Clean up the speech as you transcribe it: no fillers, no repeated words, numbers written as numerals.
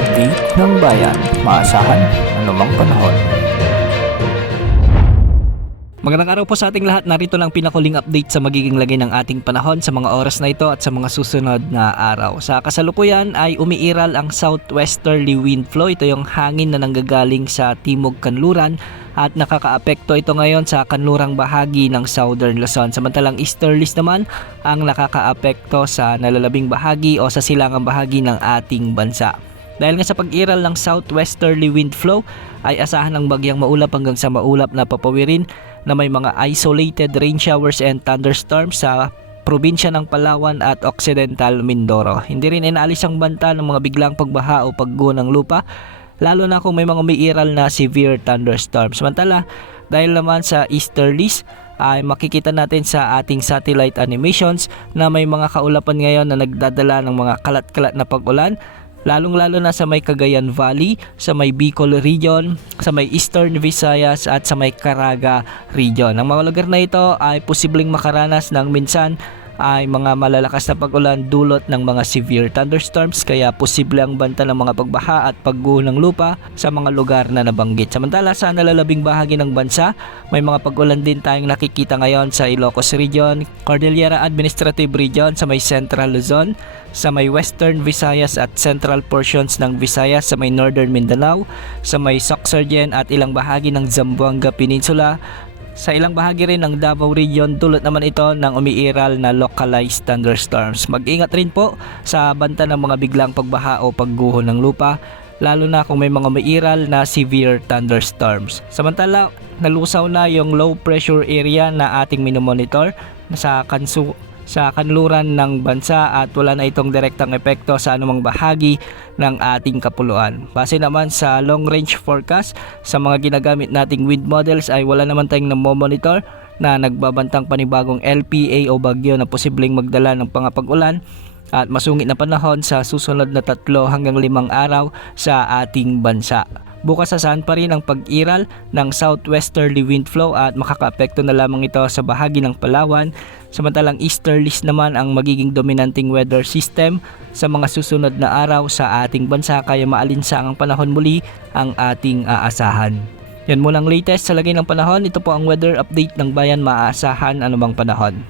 update ng bayan, maasahan anumang panahon. Magandang araw po sa ating lahat. Narito lang pinakuling update sa magiging lagay ng ating panahon sa mga oras na ito at sa mga susunod na araw. Sa kasalukuyan ay umiiral ang southwesterly wind flow. Ito yung hangin na nanggagaling sa timog kanluran at nakakaapekto ito ngayon sa kanlurang bahagi ng Southern Luzon. Samantalang easterlies naman ang nakakaapekto sa nalalabing bahagi o sa silangang bahagi ng ating bansa. Dahil nga sa pag-iral ng southwesterly wind flow ay asahan ng bagyang maulap hanggang sa maulap na papawirin na may mga isolated rain showers and thunderstorms sa probinsya ng Palawan at Occidental Mindoro. Hindi rin inaalis ang banta ng mga biglang pagbaha o pagguho ng lupa, lalo na kung may mga umiiral na severe thunderstorms. Samantala, dahil naman sa easterlies ay makikita natin sa ating satellite animations na may mga kaulapan ngayon na nagdadala ng mga kalat-kalat na pag-ulan, lalong-lalo na sa may Cagayan Valley, sa may Bicol region, sa may Eastern Visayas at sa may Caraga region. Ang mga lugar na ito ay posibleng makaranas ng minsan ay mga malalakas na pag-ulan dulot ng mga severe thunderstorms, kaya posible ang banta ng mga pagbaha at pagguho ng lupa sa mga lugar na nabanggit. Samantala sa nalalabing bahagi ng bansa, may mga pag-ulan din tayong nakikita ngayon sa Ilocos Region, Cordillera Administrative Region, sa may Central Luzon, sa may Western Visayas at Central portions ng Visayas, sa may Northern Mindanao, sa may Sorsogon at ilang bahagi ng Zamboanga Peninsula, sa ilang bahagi rin ng Davao Region. Dulot naman ito ng umiiral na localized thunderstorms. Mag-ingat rin po sa banta ng mga biglang pagbaha o pagguho ng lupa, lalo na kung may mga umiiral na severe thunderstorms. Samantala, nalusaw na yung low pressure area na ating minomonitor sa kanluran ng bansa at wala na itong direktang epekto sa anumang bahagi ng ating kapuluan. Base naman sa long range forecast, sa mga ginagamit nating wind models ay wala naman tayong namomonitor na nagbabantang panibagong LPA o bagyo na posibleng magdala ng pangapag-ulan at masungit na panahon sa susunod na 3 hanggang 5 araw sa ating bansa. Bukas asahan pa rin ang pag-iral ng southwesterly wind flow at makakaapekto na lamang ito sa bahagi ng Palawan. Samantalang easterlies naman ang magiging dominanting weather system sa mga susunod na araw sa ating bansa, kaya maalinsangang panahon muli ang ating aasahan. Yan muna ang latest sa lagay ng panahon. Ito po ang weather update ng bayan, maaasahan anumang panahon.